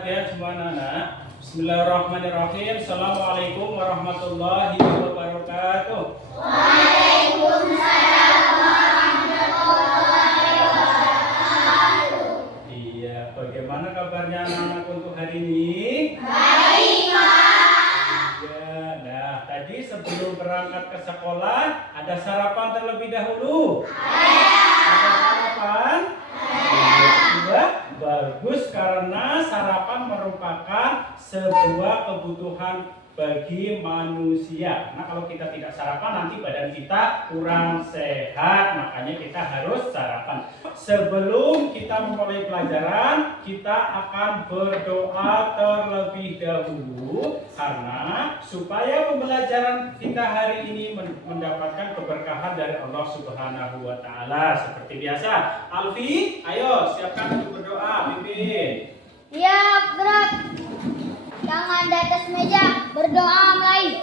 Ya semua anak. Bismillahirrahmanirrahim. Assalamualaikum warahmatullahi wabarakatuh. Waalaikumsalam warahmatullahi wabarakatuh. Iya, bagaimana kabarnya anak-anak untuk hari ini? Baik, Pak. Ya, nah tadi sebelum berangkat ke sekolah ada sarapan terlebih dahulu. Ada sarapan? Ya, bagus karena sarapan merupakan sebuah kebutuhan bagi manusia. Nah, kalau kita tidak sarapan nanti badan kita kurang sehat, makanya kita harus sarapan. Sebelum kita memulai pelajaran, kita akan berdoa terlebih dahulu karena supaya pembelajaran kita hari ini mendapatkan keberkahan dari Allah Subhanahu wa taala. Seperti biasa, Alfi, ayo siapkan untuk berdoa, pimpin. Ya, berat. Tangan di atas meja, berdoa mulai.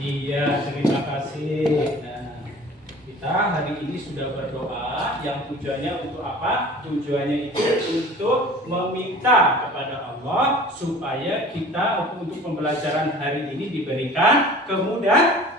Iya, terima kasih. Nah, kita hari ini sudah berdoa yang tujuannya untuk apa? Tujuannya itu untuk meminta kepada Allah supaya kita untuk pembelajaran hari ini diberikan kemudahan.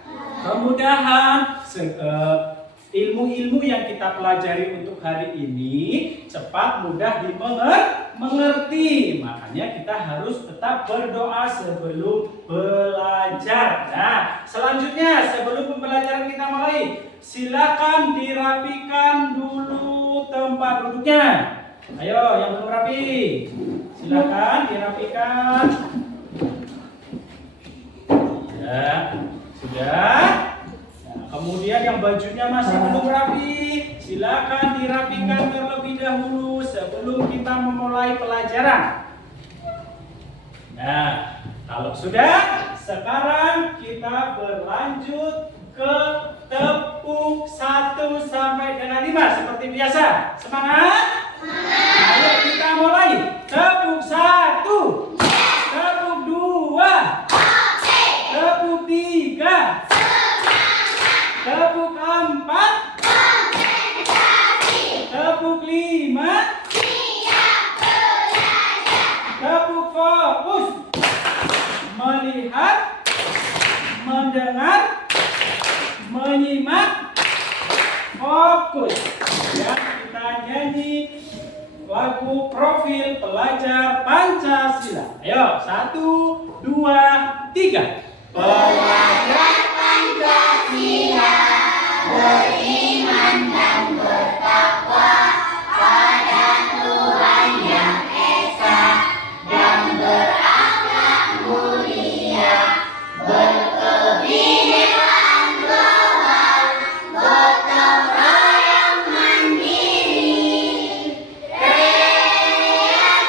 ilmu-ilmu yang kita pelajari untuk hari ini cepat mudah dimengerti. Makanya kita harus tetap berdoa sebelum belajar. Nah, selanjutnya sebelum pembelajaran kita mulai, silakan dirapikan dulu tempat duduknya. Ayo, yang belum rapi, silakan dirapikan. Ya, sudah. Nah, kemudian yang bajunya masih belum rapi, silakan dirapikan terlebih dahulu sebelum kita memulai pelajaran. Nah, kalau sudah, sekarang kita berlanjut ke tepuk 1 sampai dengan 5 seperti biasa. Semangat? Ayo kita mulai. Tepuk 1, tepuk 2, tepuk 3, tepuk 4, tepuk 5, tepuk fokus, melihat, mendengar, menyimak, fokus. Ya, kita nyanyi lagu profil pelajar Pancasila. Ayo, 1, 2, 3. Pelajar Pancasila beriman dan bertakwa pada Tuhan yang esa dan berakhlak mulia, berkebinekaan global, gotong royong mandiri, kreatif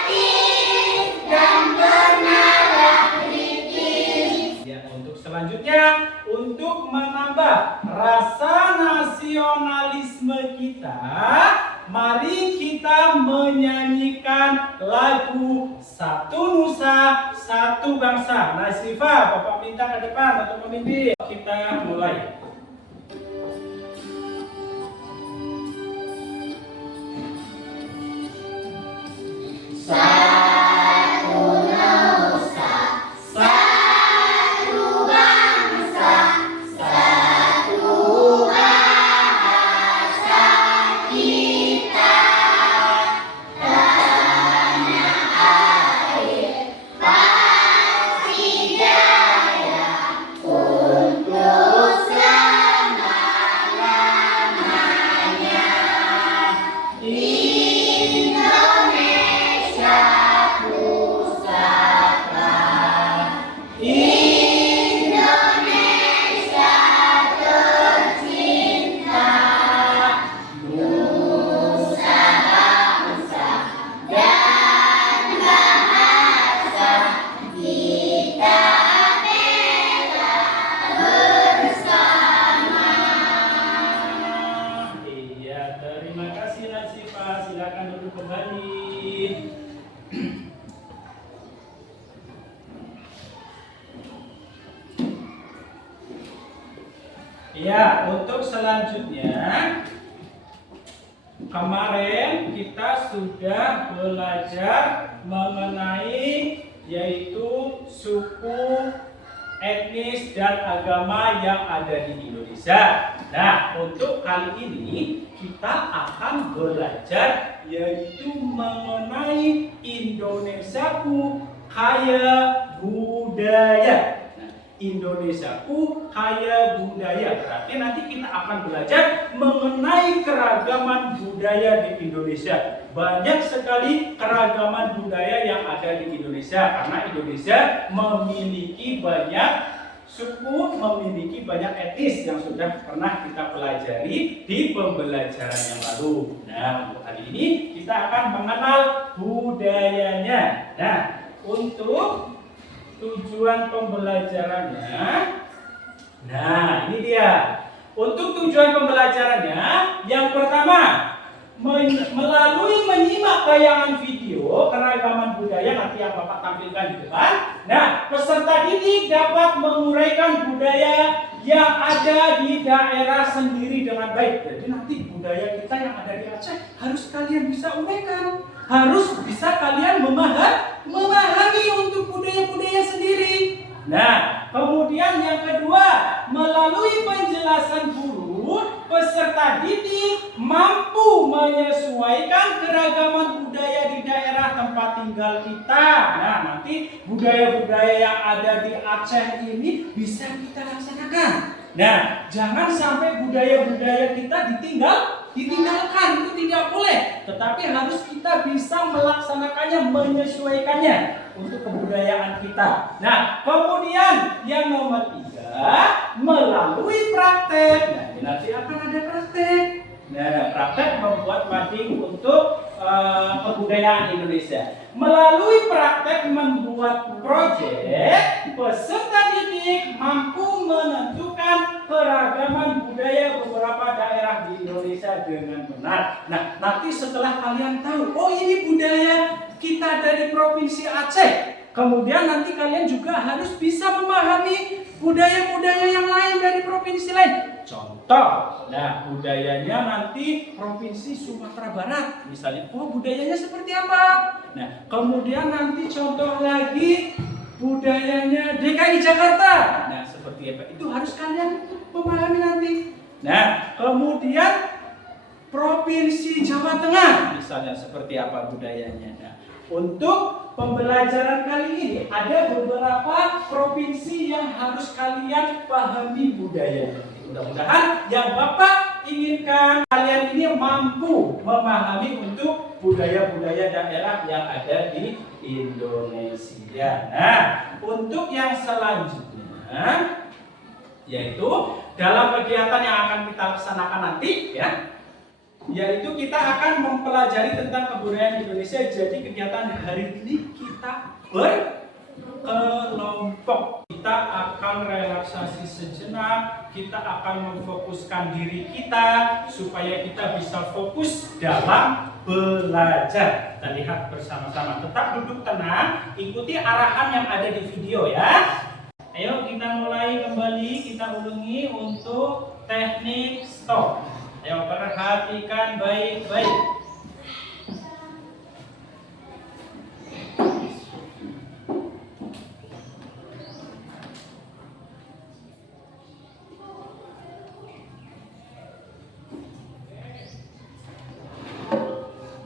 dan bernalar kritis. Ya, untuk selanjutnya, untuk menambah rasa nasionalisme kita, mari kita menyanyikan lagu Satu Nusa, Satu Bangsa. Nah, Siva, Bapak minta ke depan untuk memimpin. Kita mulai. Satu Nusa, satu bangsa, satu bahasa kita, tanah air pasti jaya untuk selama-lamanya. Indonesia pusaka, Indonesia tercinta, nusa bangsa dan bahasa kita bela bersama. Iya, terima kasih Nasifa. Silakan duduk kembali. Ya, untuk selanjutnya, kemarin kita sudah belajar mengenai yaitu suku, etnis, dan agama yang ada di Indonesia. Nah, untuk kali ini kita akan belajar yaitu mengenai Indonesiaku kaya budaya. Indonesiaku kaya budaya. Berarti nanti kita akan belajar mengenai keragaman budaya di Indonesia. Banyak sekali keragaman budaya yang ada di Indonesia karena Indonesia memiliki banyak suku, memiliki banyak etnis yang sudah pernah kita pelajari di pembelajaran yang lalu. Nah, untuk kali ini kita akan mengenal budayanya. Nah, untuk tujuan pembelajarannya, nah ini dia. Untuk tujuan pembelajarannya, yang pertama, melalui menyimak tayangan video keragaman budaya nanti yang Bapak tampilkan di depan. Nah, peserta didik dapat menguraikan budaya yang ada di daerah sendiri dengan baik. Jadi nanti budaya kita yang ada di Aceh harus kalian bisa uraikan, harus bisa kalian memahami untuk budaya-budaya sendiri. Nah, kemudian yang kedua, melalui penjelasan guru, peserta didik mampu menyesuaikan keragaman budaya di daerah tempat tinggal kita. Nah, nanti budaya-budaya yang ada di Aceh ini bisa kita laksanakan. Nah, jangan sampai budaya-budaya kita ditinggalkan, itu tidak boleh. Tetapi harus kita bisa melaksanakannya, menyesuaikannya untuk kebudayaan kita. Nah, kemudian yang nomor 3, melalui praktek. Nah, ini nanti akan ada praktek. Nah, praktek membuat mading untuk kebudayaan Indonesia. Melalui praktek membuat proyek, peserta didik mampu menentukan keragaman budaya beberapa daerah di Indonesia dengan benar. Nah, nanti setelah kalian tahu, oh ini budaya kita dari Provinsi Aceh, kemudian nanti kalian juga harus bisa memahami budaya-budaya yang lain dari provinsi lain. Contoh, nah budayanya nanti Provinsi Sumatera Barat, misalnya, oh budayanya seperti apa? Nah, kemudian nanti contoh lagi budayanya DKI Jakarta. Nah, seperti apa? Itu harus kalian memahami nanti. Nah, kemudian Provinsi Jawa Tengah, misalnya seperti apa budayanya. Nah, untuk pembelajaran kali ini ada beberapa provinsi yang harus kalian pahami budayanya. Mudah-mudahan yang Bapak inginkan kalian ini mampu memahami untuk budaya-budaya daerah yang ada di Indonesia. Nah, untuk yang selanjutnya yaitu dalam kegiatan yang akan kita laksanakan nanti ya, yaitu kita akan mempelajari tentang kebudayaan Indonesia. Jadi kegiatan hari ini kita berkelompok. Kita akan relaksasi sejenak, kita akan memfokuskan diri kita supaya kita bisa fokus dalam belajar. Kita lihat bersama-sama. Tetap duduk tenang, ikuti arahan yang ada di video ya. Ayo kita mulai kembali, kita ulangi untuk teknik stop. Ayo perhatikan baik-baik.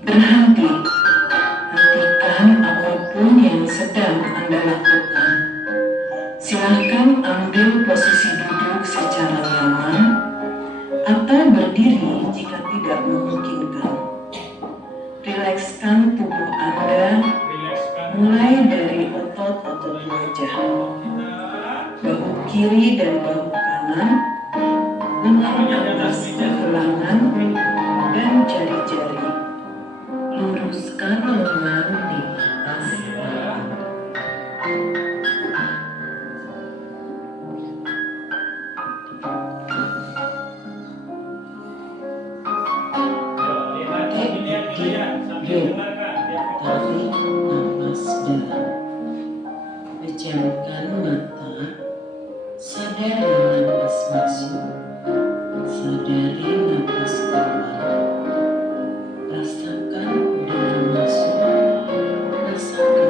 Berhenti. Hentikan apapun yang sedang Anda lakukan. Silahkan ambil posisi duduk secara nyaman atau berdiri jika tidak memungkinkan. Rilekskan tubuh Anda mulai dari otot-otot wajah, bahu kiri dan bahu kanan, lengan atas pergelangan dan jari-jari. Luruskan lengan di atas dada. Tarik napas dalam. Pejamkan mata. Sadari napas masuk. Sadari napas keluar. Rasakan udara masuk. Rasakan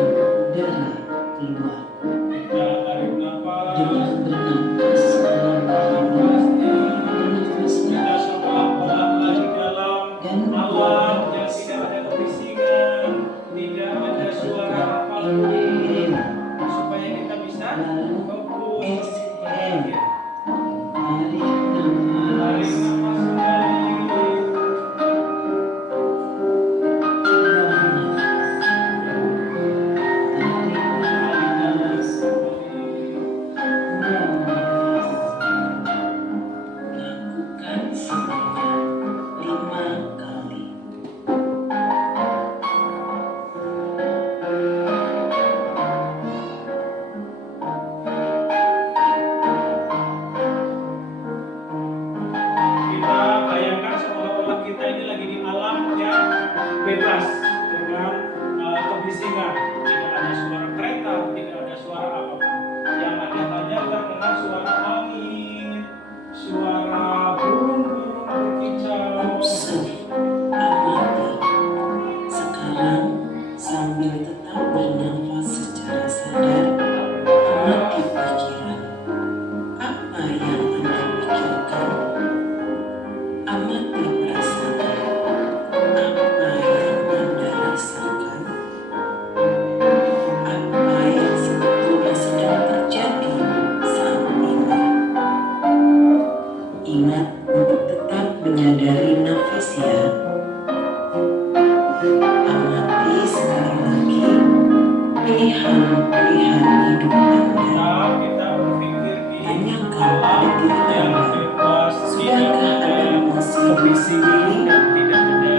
sendiri, tidak ada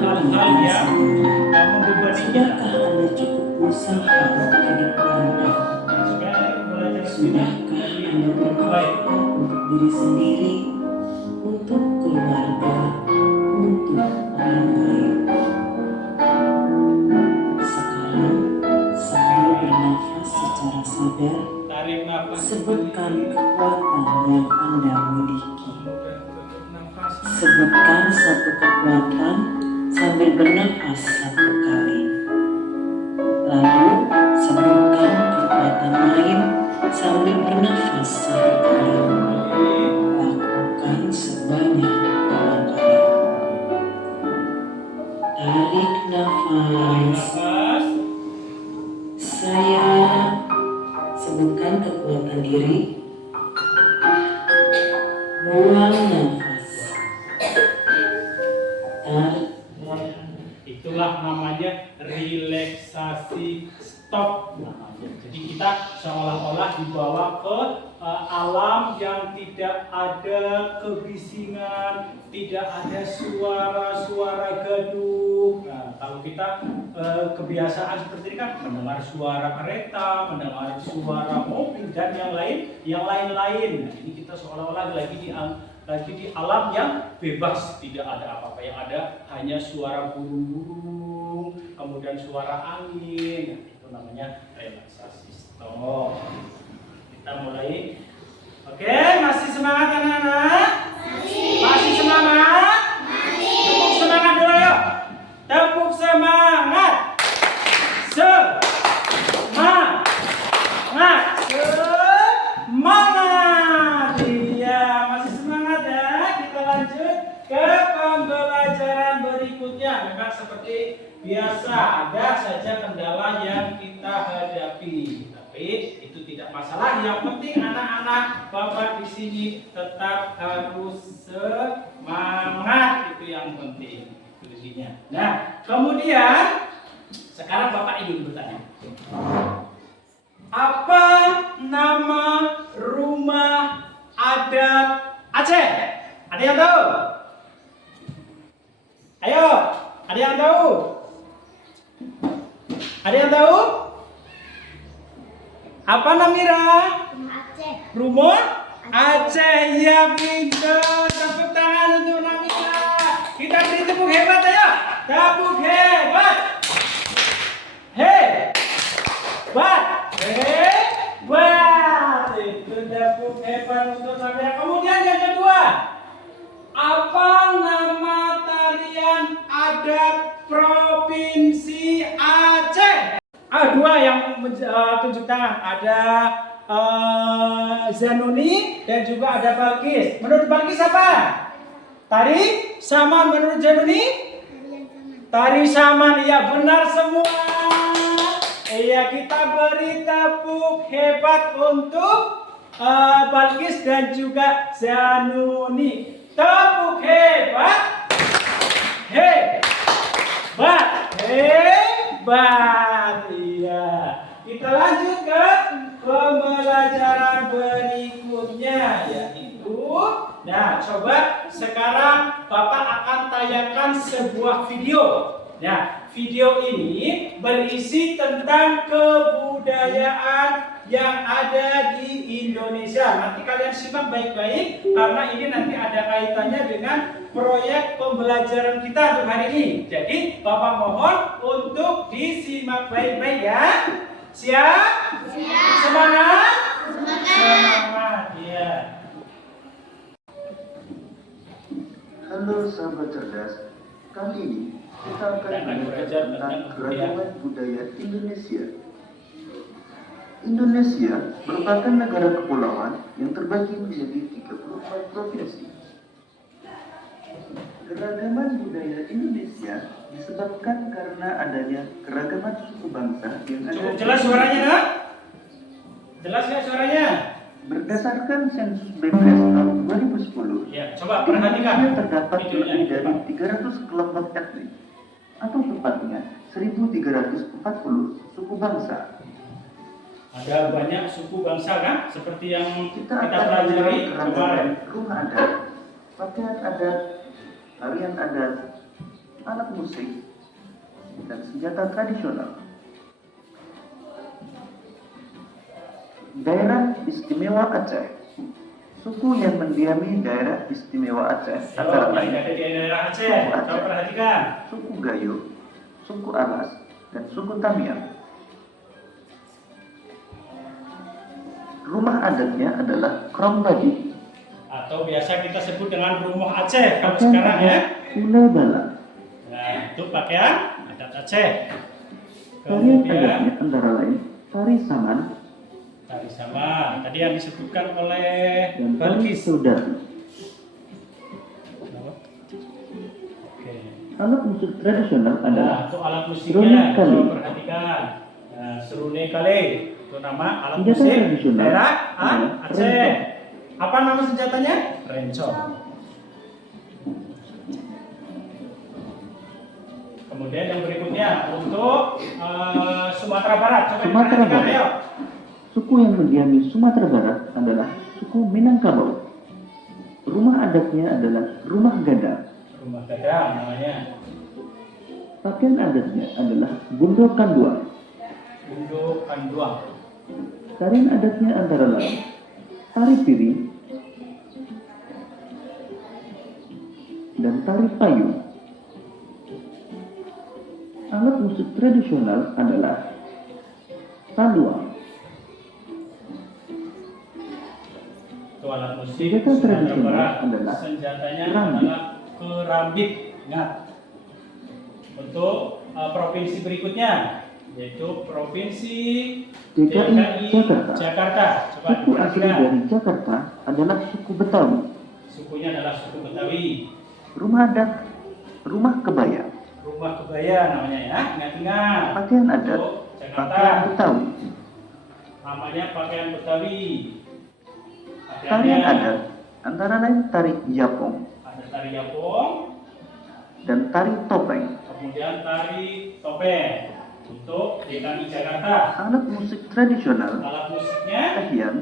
hal-hal yang membebani kita. sudahkah Anda cukup berusaha untuk hidup rantau? Supaya belajar Sudahkah Anda berdoa untuk diri sendiri, untuk keluarga, untuk orang lain? Sekarang, sambil bernafas secara sadar, tarik nafas, sebutkan kekuatan yang Anda miliki. kemudian tutup nafas. Sebutkan satu kekuatan sambil bernafas satu kali. Lalu, sebutkan kekuatan lain sambil bernafas satu kali. Lakukan sebanyak 5 kali. Tarik nafas. Nafas. Saya sebutkan kekuatan diri. Buang nafas. Tarik. Itulah namanya relaksasi stop namanya. Jadi kita seolah-olah dibawa ke alam yang tidak ada kebisingan, tidak ada suara-suara gaduh. Nah, kalau kita kebiasaan seperti ini kan mendengar suara kereta, mendengar suara mobil dan yang lain-lain. Nah, ini kita seolah-olah lagi di alam yang bebas, tidak ada apa-apa, yang ada hanya suara burung-burung, kemudian suara angin. Nah, itu namanya relaksasi stop. Kita mulai. Oke, masih semangat anak-anak? Masih semangat? Tepuk semangat dulu yuk. Tepuk semangat. Semangat. Semangat. Iya, masih semangat ya. Kita lanjut ke pembelajaran berikutnya. Memang seperti biasa, ada saja kendala yang kita hadapi. Tapi itu tidak masalah. Yang penting anak-anak Bapak di sini tetap harus semangat. Itu yang penting. Itu intinya. Nah, kemudian sekarang Bapak ingin bertanya. Apa nama rumah adat Aceh? Ada yang tahu? Ayo, ada yang tahu? Ada yang tahu? Apa Namira? Aceh. Rumah Aceh. Ya, pintar. Tepuk tangan untuk Namira. Kita beri tepuk hebat ayo. Tepuk hebat. Hebat. Hebat. Itu tepuk hebat untuk Namira. Kemudian yang kedua. Apa nama tarian adat Provinsi Aceh? Dua yang tunjuk tangan. Ada Zanuni dan juga ada Balkis. Menurut Balkis apa? Tari Saman. Menurut Zanuni? Tari Saman. Iya, benar semua. Iya, kita beri tepuk hebat untuk Balkis dan juga Zanuni. Tepuk hebat. Hebat. Hebat. Iya. Kita lanjut ke pembelajaran berikutnya, yaitu, nah, coba sekarang Bapak akan tayangkan sebuah video. Nah, video ini berisi tentang kebudayaan yang ada di Indonesia. Nanti kalian simak baik-baik karena ini nanti ada kaitannya dengan proyek pembelajaran kita untuk hari ini. Jadi, Bapak mohon untuk disimak baik-baik ya. Siap? Siap. Semangat? Semangat. Semangat, ya. Halo sahabat cerdas, kali ini kita akan belajar tentang keragaman budaya Indonesia. Indonesia merupakan negara kepulauan yang terbagi menjadi 34 provinsi. Keragaman budaya Indonesia disebabkan karena adanya keragaman suku bangsa yang ada. Cukup jelas suaranya, nak? Jelas nggak suaranya? Berdasarkan sensus BPS tahun 2010, Ya, coba perhatikan Indonesia terdapat videonya. lebih dari 300 kelompok etnis, atau tepatnya 1.340 suku bangsa. Ada banyak suku bangsa kan? Seperti yang Kita kita akan pelajari melihat kemarin. keragaman rumah adat, pakaian adat, tarian adat, alat musik, dan senjata tradisional. Daerah Istimewa Aceh. Suku yang mendiami daerah Istimewa Aceh antara Yang lain ada di daerah Aceh. Coba perhatikan. suku Gayo, suku Alas, dan suku Tamiang. Rumah adatnya adalah Krombadi. Atau biasa kita sebut dengan rumah Aceh kalau sekarang ya. Ula Bala. Nah, itu pakaian adat Aceh. Tarian Kemudian adatnya antara lain tari saman tari sama tadi yang disebutkan oleh dan tari Balkis. saudari. Oke. Alat musik tradisional Nah, adalah itu alat Seruni musiknya. kali. Coba perhatikan. Nah, seruni kali. Itu nama alat Senjata musik tradisional daerah adalah Aceh. rencong. Apa nama senjatanya? Rencong. Kemudian yang berikutnya untuk Sumatera Barat. Coba Sumatera diperhatikan, Barat. ayo. Suku yang mendiami Sumatera Barat adalah suku Minangkabau. Rumah adatnya adalah rumah gadang. Rumah gadang namanya. Pakaian adatnya adalah bundo kanduang. Bundo Kanduang. Tarian adatnya antara lain tari piring dan tari payung. Alat musik tradisional adalah tanduang. Itu alat musik Senjata Sumatera tradisional Barat. adalah Senjatanya keramik. adalah kerambit. Ingat. Untuk provinsi berikutnya yaitu provinsi DKI Jakarta. Jakarta. Coba Suku asli diperhatikan. dari Jakarta adalah suku Betawi. Sukunya adalah suku Betawi. Rumah adat, rumah kebaya. Rumah kebaya namanya ya. Ingat-ingat. Pakaian adat, Untuk Jakarta. pakaian Betawi. Namanya pakaian Betawi. Tarian Pakaiannya adat antara lain tari Japong ada tari Yapong, dan tari topeng. kemudian tari topeng. Untuk DKI Jakarta. Alat musik tradisional Alat musiknya tahian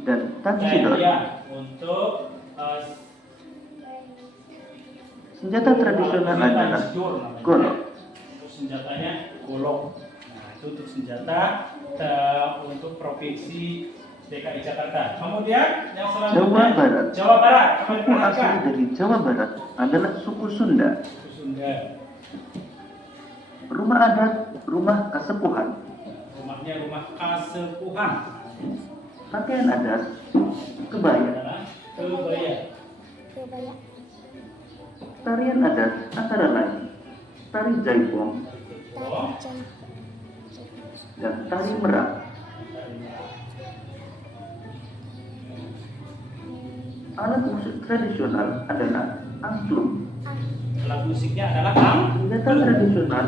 dan tansidor. ya untuk Senjata tradisional adalah golok. Untuk senjatanya golok. Nah, itu untuk senjata untuk provinsi DKI Jakarta. Kemudian yang Jawa selanjutnya Barat. Jawa Barat. Coba Suku asli diperhatikan. dari Jawa Barat adalah suku Sunda. Suku Sunda. Rumah adat, rumah kasepuhan. Rumahnya rumah kasepuhan. Pakaian adat, kebaya. Adalah kebaya. Kebaya. Tarian adat antara lain tari jaipong Oh, dan tari merak. Alat musik tradisional adalah angklung. alat musiknya adalah ang. Senjata tradisional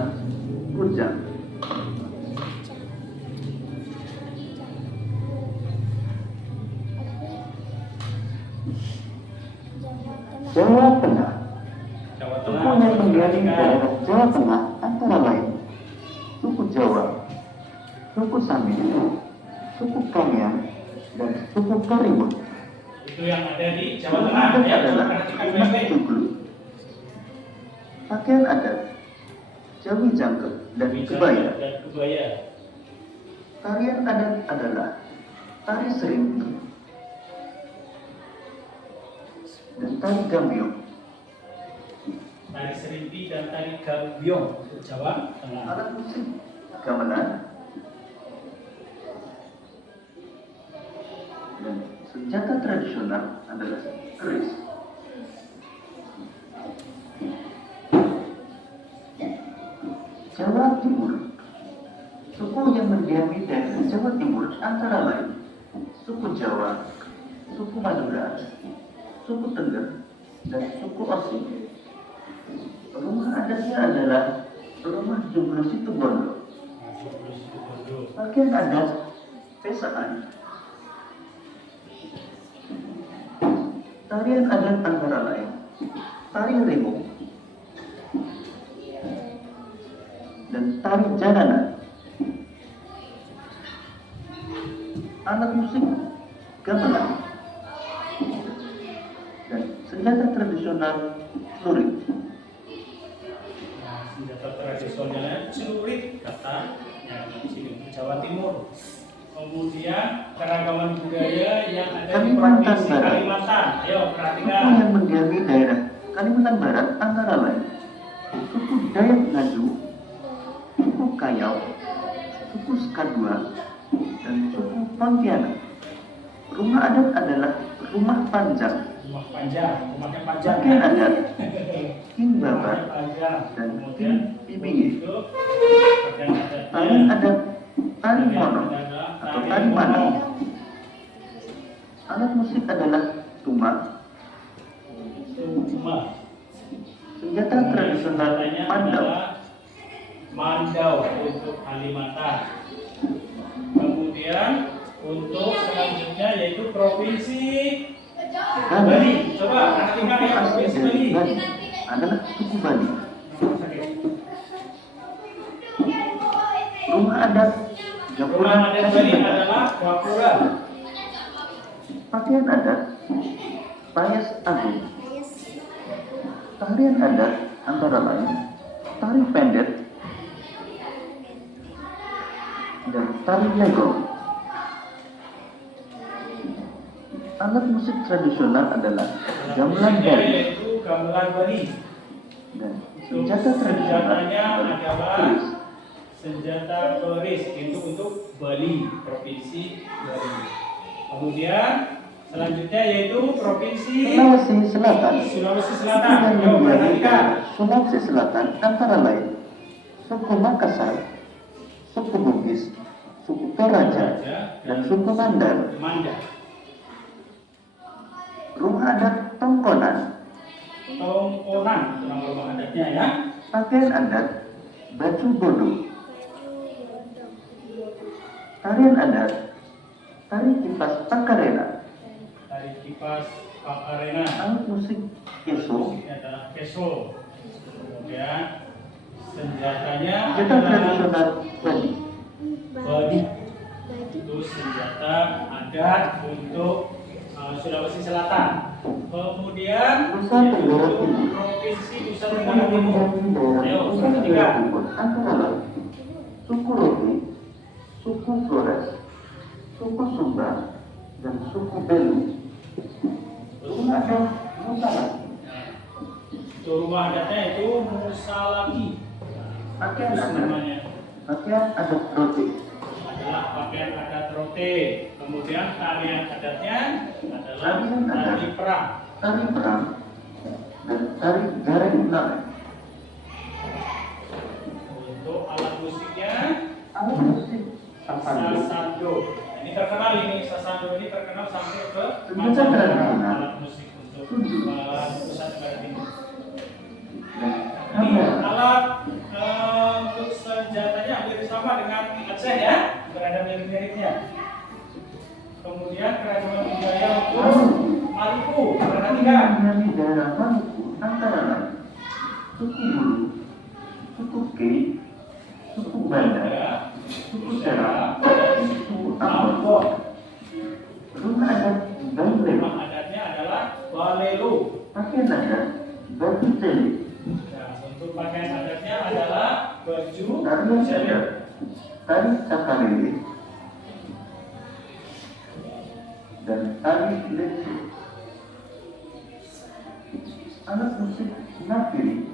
kujang. Jawa Tengah. Jawa Suku Tengah. yang mendiami daerah Jawa Tengah antara lain suku Jawa, suku Samin, suku Kamiang, dan suku Karimun. Itu yang ada di Jawa Rumah Tengah. adat Ya, adalah perhatikan rumah baik-baik. joglo. Pakaian adat Jawi Jangkep dan kebaya. Dan kebaya. Tarian adat adalah tari serimpi dan tari gambiong. Tari serimpi dan tari gambiong untuk Jawa Tengah. Alat musik gamelan dan senjata tradisional adalah keris. Jawa Timur. Suku yang mendiami daerah Jawa Timur antara lain suku Jawa, suku Madura, suku Tengger, dan suku Osing. Rumah adatnya adalah rumah Joglo Situbondo. Pakaian adat pesaan. Tarian adat antara lain tari remo dan tari jaranan. Alat musik gamelan dan senjata senjata tradisional celurit. Nah, senjata tradisionalnya celurit katanya di sini di Jawa Timur. Kemudian keragaman budaya yang ada di Kalimantan Provinsi Barat. Kalimantan. Ayo Suku perhatikan. yang mendiami daerah Kalimantan Barat antara lain suku Dayak Ngaju, suku Kayau, suku Skadua, dan suku Pontianak. Rumah adat adalah rumah panjang, Rumah panjang, rumahnya panjang. pakaian adat, king Rumahnya babat, panjang. dan Kemudian king bibiye. untuk pakaian Tari adatnya. adat tari mono atau tari manang. Alat musik adalah tumak, Tuma. senjata tradisional Senjatanya Mandau, adalah Mandau untuk Kalimantan. Kemudian untuk selanjutnya yaitu Provinsi Bali. Coba perhatikan ya Provinsi Bali. Bali adalah suku Bali. Rumah adat Gapura Rumah adat Bali Kasih. adalah Gapura. Pakaian adat Payas Agung. Tarian adat antara lain tari pendet dan tari legong. Alat musik tradisional adalah gamelan Musiknya Bali yaitu gamelan Bali. dan senjata tradisional Senjatanya adalah adalah keris. senjata keris itu untuk Bali, Provinsi Bali. Kemudian selanjutnya yaitu Provinsi Sulawesi Selatan. Sulawesi Suku Selatan. yang Ayo mendiami perhatikan. daerah Sulawesi Selatan antara lain suku Makassar, suku Bugis, suku Toraja, dan suku Mandar. Manda. Rumah adat Tongkonan, Tongkonan itu nama rumah adatnya ya. pakaian adat baju bodoh, tarian adat tari kipas Pakarena, Dari kipas Pakarena. alat musik keso, Musiknya adalah keso. Kemudian senjatanya senjata adalah tradisional Bali, Bali. Itu senjata adat untuk Sulawesi Selatan. Kemudian Nusa Tenggara yaitu Timur. Provinsi Nusa Suku Tenggara yang Timur. mendiami daerah Ayo Nusa Tenggara perhatikan. Timur antara lain suku Rote, suku Flores, suku Sumba, dan suku Belu. Rumah adat Nusa Laki, Itu rumah adatnya itu Musalaki. pakaian Itu adat namanya pakaian adat Rote, adalah pakaian adat rote. Kemudian tarian adatnya adalah Tarian adat. tari perang. tari perang, dan tari gareng namek. Untuk alat musiknya Alat musik Sasando, Sasando. Ini terkenal ini Sasando ini terkenal sampai ke Senjata mancanegara. tradisional. Alat musik untuk Sunju. Nusa Tenggara Timur. dan Ini kamera. alat untuk senjatanya hampir sama dengan Aceh ya, berada mirip-miripnya. Kemudian keragaman budaya untuk Maluku, perhatikan. Mendiami daerah Maluku antara lain suku Bulu, suku Kei, suku Banda, Ya, suku Sera, dan suku Ambon. Ambon. Rumah adat Baileo, Rumah adatnya adalah Balelo. pakaian adat baju tele, Nah, untuk pakaian adatnya adalah baju tarian adat jelek. tari Sakarele, dan tari Letse. Alat musik Nafiri,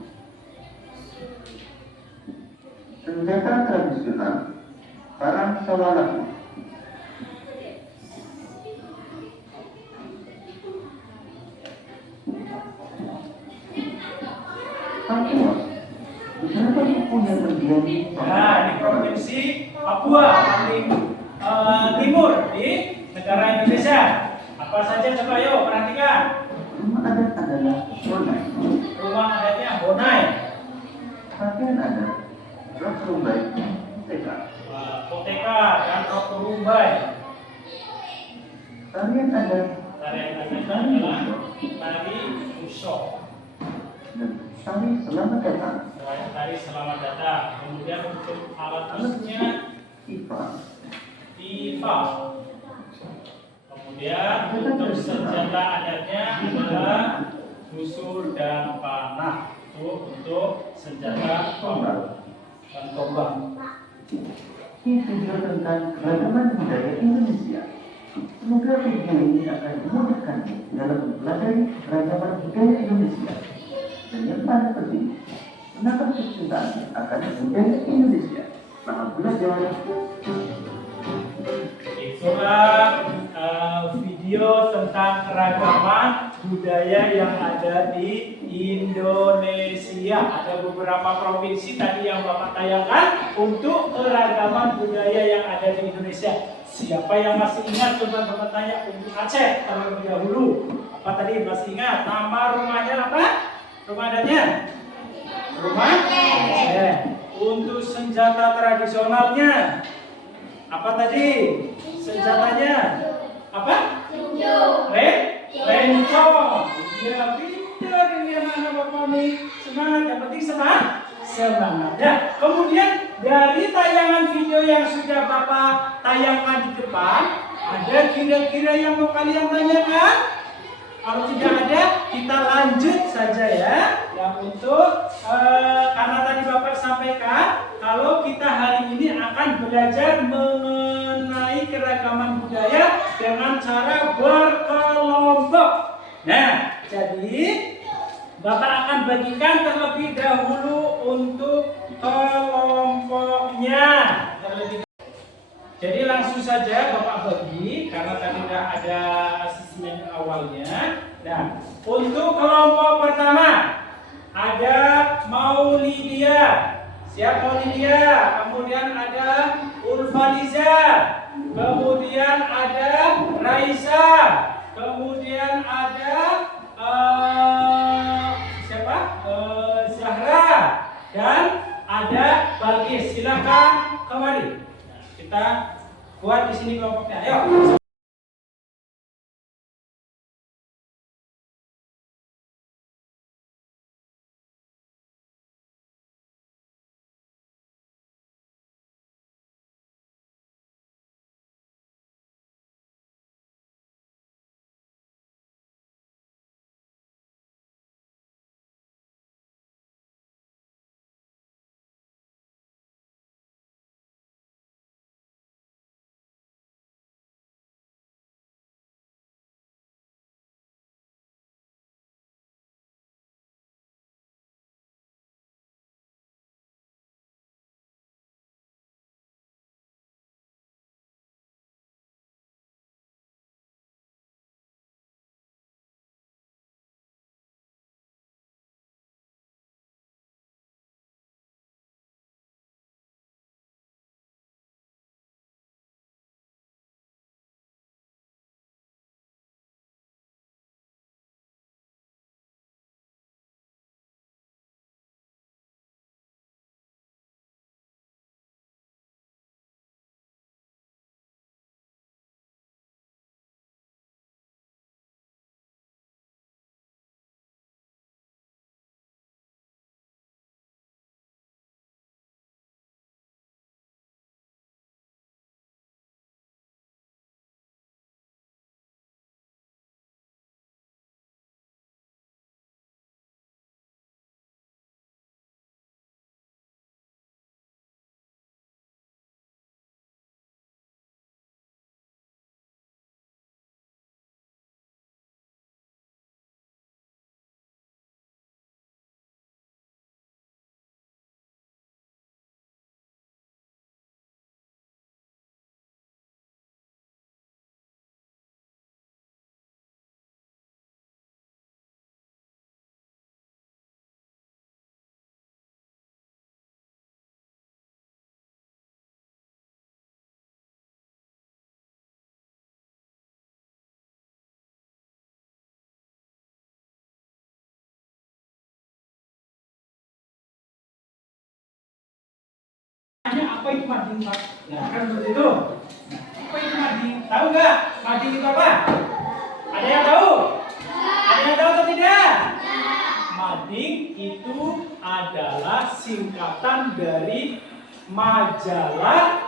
senjata tradisional Parang Sawalaku, Papua, beberapa suku yang mendiami Nah, di provinsi Papua paling timur di negara Indonesia. Apa saja coba yuk perhatikan. rumah adat adalah Bonai, Rumah adatnya Bonai. pakaian adat Rok Rumbai, TK, Koteka dan Rok Rumbai. tarian adat Tarian adatnya adalah tari Usok. dan tari Selamat Datang, Tari selamat datang. Kemudian untuk alat musiknya Iva, Tifa. Kemudian untuk senjata adatnya adalah busur dan panah. Itu untuk senjata dan tombak. Ini video tentang keragaman budaya Indonesia. Semoga video ini akan memudahkan dalam mempelajari keragaman budaya Indonesia. Dan yang paling penting, menambah kecintaan akan budaya Indonesia. Selamat belajar. Itulah video tentang keragaman budaya yang ada di Indonesia. Ada beberapa provinsi tadi yang Bapak tayangkan untuk keragaman budaya yang ada di Indonesia. Siapa yang masih ingat? Coba Bapak tanya untuk Aceh terlebih dahulu. Apa tadi masih ingat? Nama rumahnya apa? Rumah adatnya? Rumah Aceh. Untuk senjata tradisionalnya apa tadi? Senjatanya apa? Rencong. Ya, pintar ini anak Bapak nih. Semangat, yang penting semangat. Ya, kemudian dari tayangan video yang sudah Bapak tayangkan di depan, ada kira-kira yang mau kalian tanyakan? Kalau tidak ada, kita lanjut saja ya. Yang untuk karena tadi Bapak sampaikan, kalau kita hari ini akan belajar mengenai keragaman budaya dengan cara berkelompok. Nah, jadi Bapak akan bagikan terlebih dahulu untuk kelompoknya. Jadi langsung saja Bapak bagi karena tadi sudah ada asesmen awalnya. Nah, untuk kelompok pertama ada Maulidia. Siap Maulidia. Kemudian ada Ulfaliza. Kemudian ada Raisa. Kemudian ada siapa? Zahra. Dan ada Balkis. Silakan kemari. Kita buat di sini kelompoknya. Ayo. Apa itu mading, Pak? Ya, kan seperti itu. Nah, apa itu mading? Tahu nggak? Mading itu apa? Ada yang tahu? Ada yang tahu atau tidak? Mading itu adalah singkatan dari majalah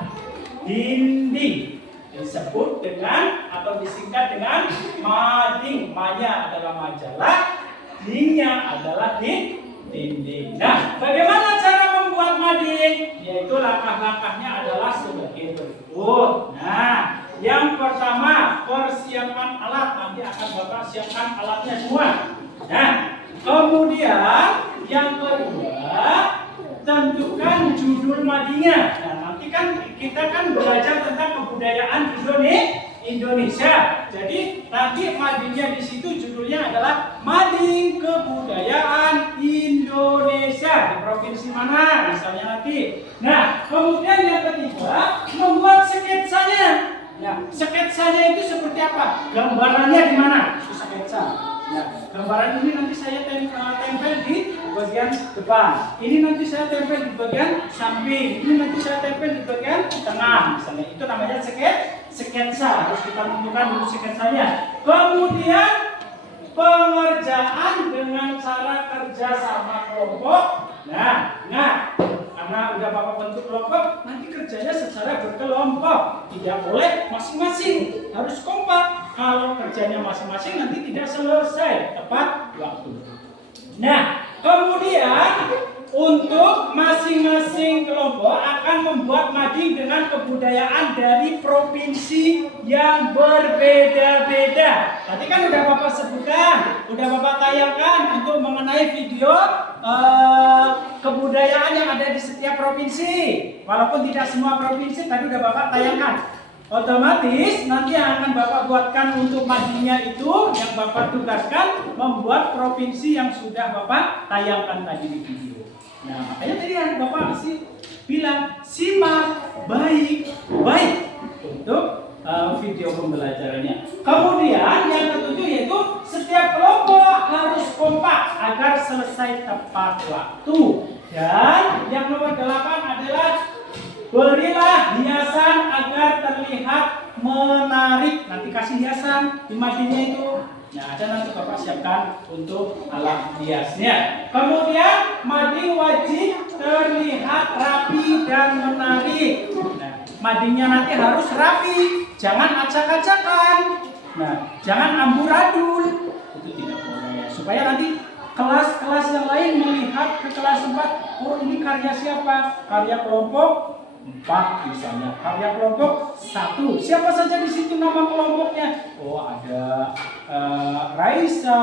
dinding. Disebut dengan atau disingkat dengan mading. Manya adalah majalah, madingnya adalah di dinding. Nah, bagaimana cara membuat mading? Yaitu langkah-langkahnya adalah sebagai berikut. Nah, yang pertama, persiapan alat. Nanti akan Bapak siapkan alatnya semua. Nah, kemudian yang kedua, tentukan judul madingnya. Nah, nanti kan kita kan belajar tentang kebudayaan Indonesia. Jadi nanti madingnya di situ judulnya adalah Mading Kebudayaan Indonesia di provinsi mana misalnya nanti. Nah, kemudian yang ketiga, membuat sketsanya. Ya, sketsanya itu seperti apa? Gambarannya di mana? Itu sketsa. Nah, gambaran ini nanti saya tempel di bagian depan. Ini nanti saya tempel di bagian samping. Ini nanti saya tempel di bagian tengah. Misalnya itu namanya sketsa. Harus kita tentukan dulu sketsanya. Kemudian pengerjaan dengan cara kerja sama kelompok. Nah, karena udah Bapak bentuk kelompok, nanti kerjanya secara berkelompok. Tidak boleh masing-masing, harus kompak. Kalau kerjanya masing-masing nanti tidak selesai tepat waktu. Nah, kemudian untuk masing-masing kelompok akan membuat mading dengan kebudayaan dari provinsi yang berbeda-beda. Tadi kan udah Bapak sebutkan, udah Bapak tayangkan untuk mengenai video kebudayaan yang ada di setiap provinsi. Walaupun tidak semua provinsi, tadi udah Bapak tayangkan. Otomatis nanti yang akan Bapak buatkan untuk madingnya itu yang Bapak tugaskan membuat provinsi yang sudah Bapak tayangkan tadi di video. Nah, makanya tadi yang Bapak bilang simak baik-baik untuk video pembelajarannya. Kemudian yang ketujuh yaitu setiap kelompok harus kompak agar selesai tepat waktu. Dan yang nomor 8 adalah berilah hiasan agar terlihat menarik. Nanti kasih hiasan di madingnya itu. Nah, ada nanti Bapak siapkan untuk alat hiasnya. Kemudian mading wajib terlihat rapi dan menarik. Nah, madingnya nanti harus rapi, jangan acak-acakan. Nah, jangan amburadul. Itu tidak boleh. Supaya nanti kelas-kelas yang lain melihat ke kelas 4, oh ini karya siapa? Karya kelompok 4 misalnya, karya kelompok 1. Siapa saja di situ nama kelompoknya? Oh, ada Raisa,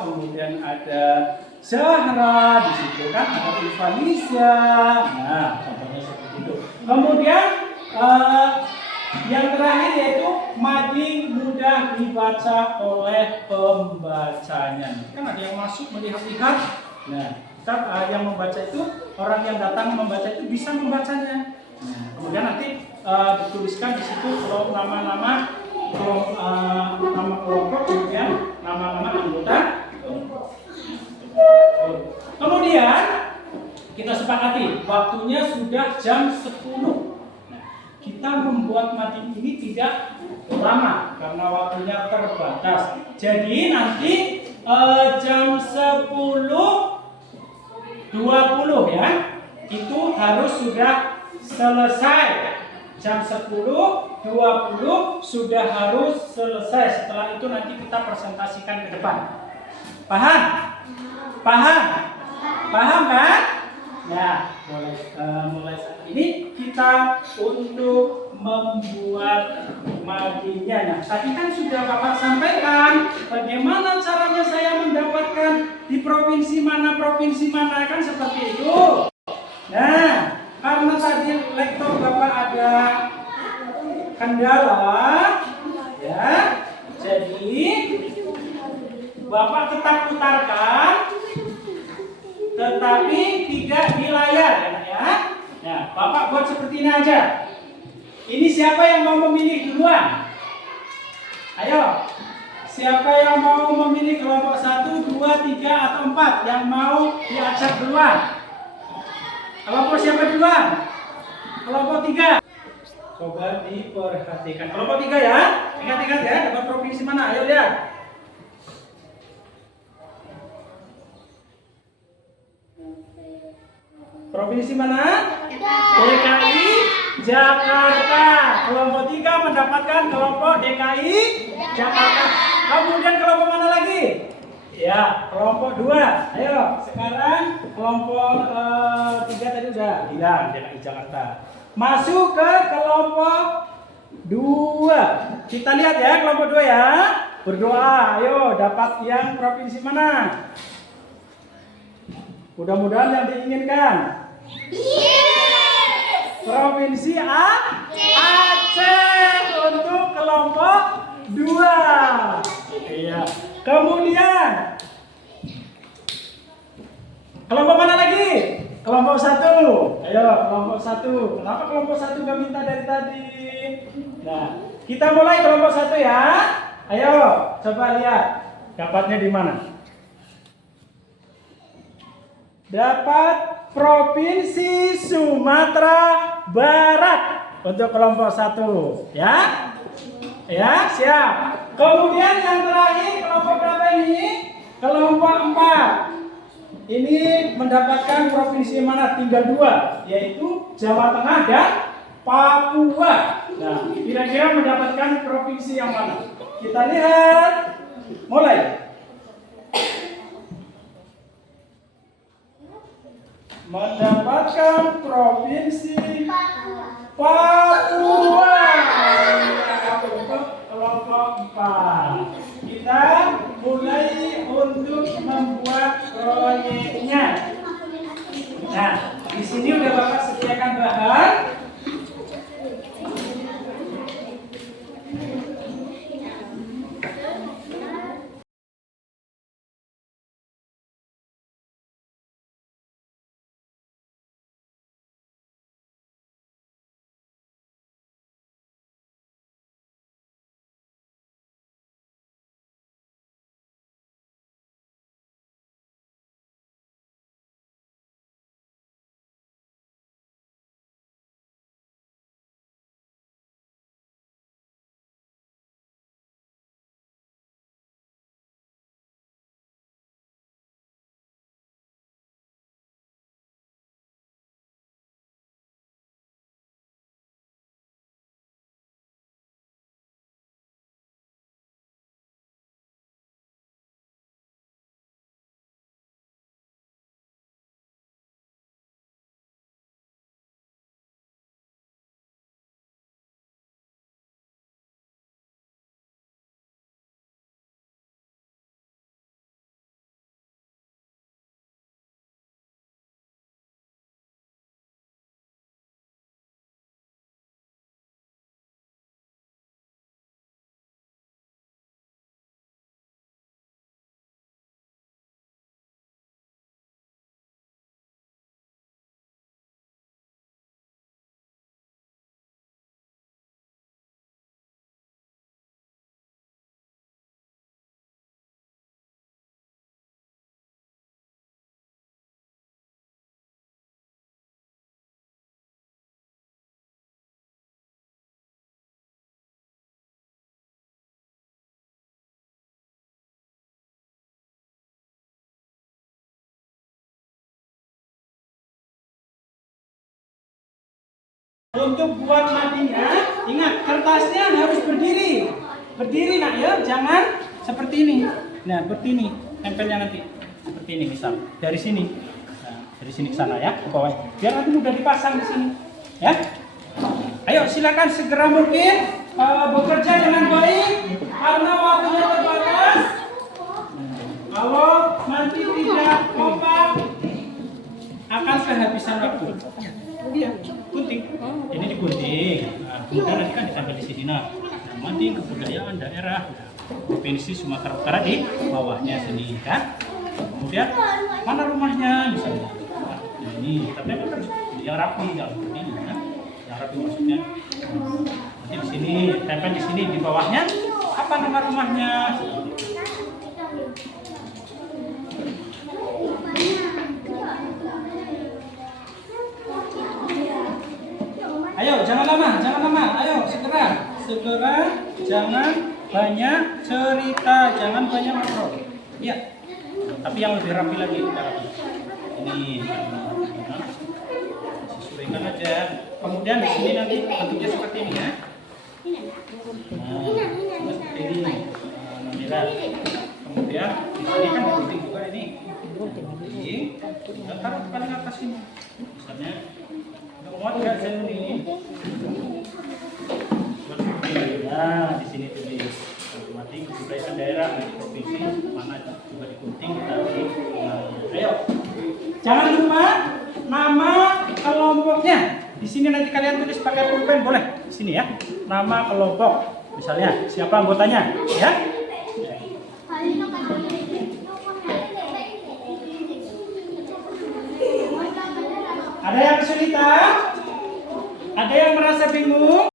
kemudian ada Zahra di situ kan, ada Ivanisa. Nah, contohnya seperti itu. Kemudian yang terakhir yaitu mading mudah dibaca oleh pembacanya. Kan ada yang masuk melihat-lihat. Nah, yang membaca itu, orang yang datang membaca itu bisa membacanya. Nah, kemudian nanti dituliskan di situ nama kelompok, kemudian nama-nama anggota kelompok. Kemudian kita sepakati waktunya sudah jam 10. Nah, kita membuat mading ini tidak lama karena waktunya terbatas. Jadi nanti jam 10.20 ya, itu harus sudah selesai. Jam 10.20 sudah harus selesai. Setelah itu nanti kita presentasikan ke depan. Paham? Paham kan? Ya, mulai saat ini kita untuk membuat madingnya. Nah, tadi kan sudah Bapak sampaikan bagaimana caranya saya mendapatkan di provinsi mana kan seperti itu. Nah, karena tadi lektor Bapak ada kendala, ya, jadi Bapak tetap putarkan, tetapi tidak di layar, ya. Nah, Bapak buat seperti ini aja. Ini siapa yang mau memilih duluan? Ayo, siapa yang mau memilih kelompok 1, 2, 3, atau 4 yang mau diacak duluan? Kelompok siapa duluan? Kelompok 3. Coba diperhatikan. Kelompok 3 ya. Ingat-ingat ya, dapat provinsi mana? Ayo lihat. Provinsi mana? DKI Jakarta. Kelompok 3 mendapatkan kelompok DKI Jakarta. Kemudian kelompok mana lagi? Ya, kelompok 2. Ayo, sekarang kelompok 3 tadi udah hilang DKI Jakarta. Masuk ke kelompok 2. Kita lihat ya kelompok 2 ya. Berdoa. Ayo, dapat yang provinsi mana? Mudah-mudahan yang diinginkan. Provinsi Aceh untuk kelompok 2. Iya. Kemudian kelompok mana lagi? Kelompok 1. Ayo, kelompok 1. Kenapa kelompok 1 gak minta dari tadi? Nah, kita mulai kelompok 1 ya. Ayo, coba lihat dapatnya di mana? Dapat Provinsi Sumatera Barat untuk kelompok 1, ya. Ya, siap. Kemudian yang terakhir kelompok berapa ini? Kelompok 4. Ini mendapatkan provinsi mana? Tinggal 2, yaitu Jawa Tengah dan Papua. Nah, kira-kira mendapatkan provinsi yang mana? Kita lihat. Mulai. Mendapatkan provinsi Papua untuk kelompok 4. Kita mulai untuk membuat proyeknya. Nah, di sini udah Bapak sediakan bahan. Untuk buat matinya, ingat kertasnya harus berdiri. Berdiri nak ya, jangan seperti ini. Nah, seperti ini, tempelnya nanti. Seperti ini misal, dari sini. Nah, dari sini ke sana ya, ke bawah. Biar nanti mudah dipasang di sini. Ya. Ayo silakan segera mungkin bekerja dengan baik karena waktunya terbatas. Kalau nanti tidak kompak akan kehabisan waktu. Iya, gunting. Ini digunting. Nah, kemudian nanti kan ditempel di sini. Nah, nanti kebudayaan daerah Provinsi Sumatera Utara di bawahnya sini kan. Kemudian mana rumahnya misalnya. Nah, ini tapi harus yang rapi, yang ini ya. Yang rapi maksudnya. Nanti di sini tempel di sini di bawahnya apa nama rumahnya? Ayo, jangan lama, ayo segera, jangan banyak cerita, jangan banyak makro. Iya, tapi yang lebih rapi lagi, ini, sesuaikan aja. Kemudian di sini nanti bentuknya seperti ini ya. Nah, seperti ini, kemudian Kemudian di sini kan digunting juga ini. Gunting. Dan taruh paling atas ini. Misalnya, muat nggak saya ini? Nah, di sini tulis mati kebudayaan daerah di provinsi mana juga digunting ditaruh di. Ayo, jangan lupa nama kelompoknya. Di sini nanti kalian tulis pakai pulpen boleh. Di sini ya, nama kelompok. Misalnya siapa anggotanya, ya? Ada yang kesulitan? Ada yang merasa bingung?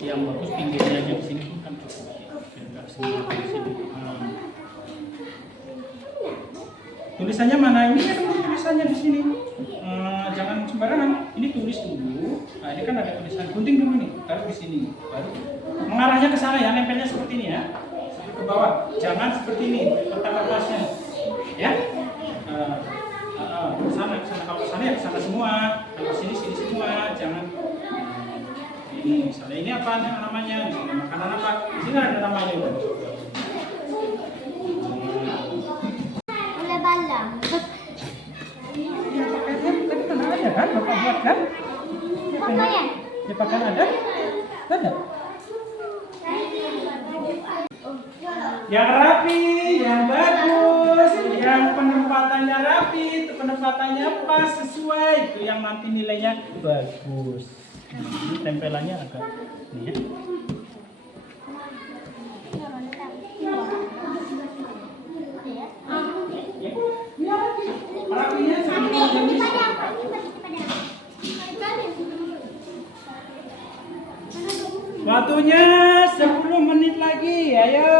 Yang bagus pinggirnya aja di sini kan cukup. Biar nggak sendiri di sini. Tulisannya mana? Ini kan tulisannya di sini. Jangan sembarangan. Ini tulis dulu. Nah ini kan ada tulisan. Gunting dulu nih. Taruh di sini. Baru mengarahnya ke sana ya. Nempelnya seperti ini ya. Sampai ke bawah. Jangan seperti ini. Letak kertasnya. Ya. Ke sana. Kalau ke sana ya ke sana semua. Kalau sini semua. Jangan. Ini misalnya ini apa namanya? Misalnya makanan apa? Di sini ada namanya. Bala-bala. Tadi kan ada kan? Bapak buat kan? Pakaian. Dia pakai ada? Ada. Yang rapi, yang bagus, yang penempatannya rapi, itu penempatannya pas sesuai, itu yang nanti nilainya bagus. Ini tempelannya agak ini ya. Rapinya waktunya 10 menit lagi, ayo.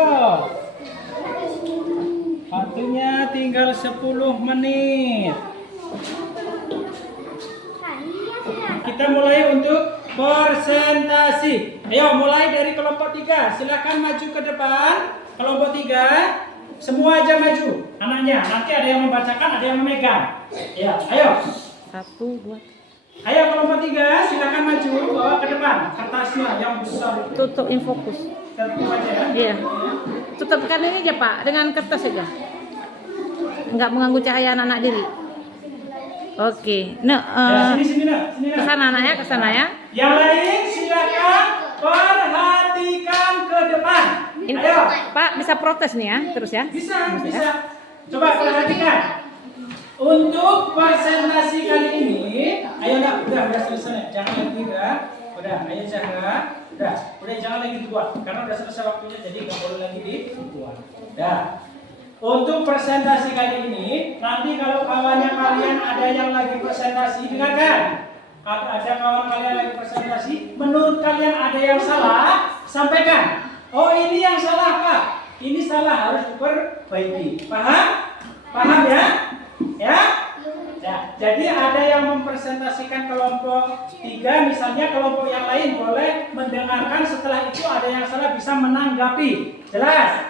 Waktunya tinggal 10 menit. Kita mulai untuk presentasi. Ayo mulai dari kelompok 3. Silakan maju ke depan. Kelompok 3, semua aja maju. Anaknya, nanti ada yang membacakan, ada yang memegang. Ya, ayo. 1, 2. Ayo kelompok 3, silakan maju bawa ke depan kertasnya yang besar itu. Tutup infokus. Tutup aja ya. Iya. Tutupkan ini aja Pak dengan kertas saja. Enggak mengganggu cahaya anak-anak diri. Oke. Nah, Ya, sini nak. ke sana anak ya, ke sana ya. Yang lain silakan perhatikan ke depan. Ini, Ayo. Pak bisa protes nih ya, terus ya. Bisa. Coba perhatikan. Untuk presentasi kali ini, ayo nak, udah selesai. Jangan lagi udah. Ayo Zahra. Udah jangan lagi dibuat karena udah selesai waktunya jadi nggak boleh lagi dibuat. Untuk presentasi kali ini, nanti kalau kawannya kalian ada yang lagi presentasi, dengarkan. Ada kawan kalian lagi presentasi, menurut kalian ada yang salah, sampaikan. Oh ini yang salah Pak, ini salah harus diperbaiki. Paham ya? Ya? Jadi ada yang mempresentasikan kelompok 3, misalnya kelompok yang lain boleh mendengarkan, setelah itu ada yang salah bisa menanggapi. Jelas?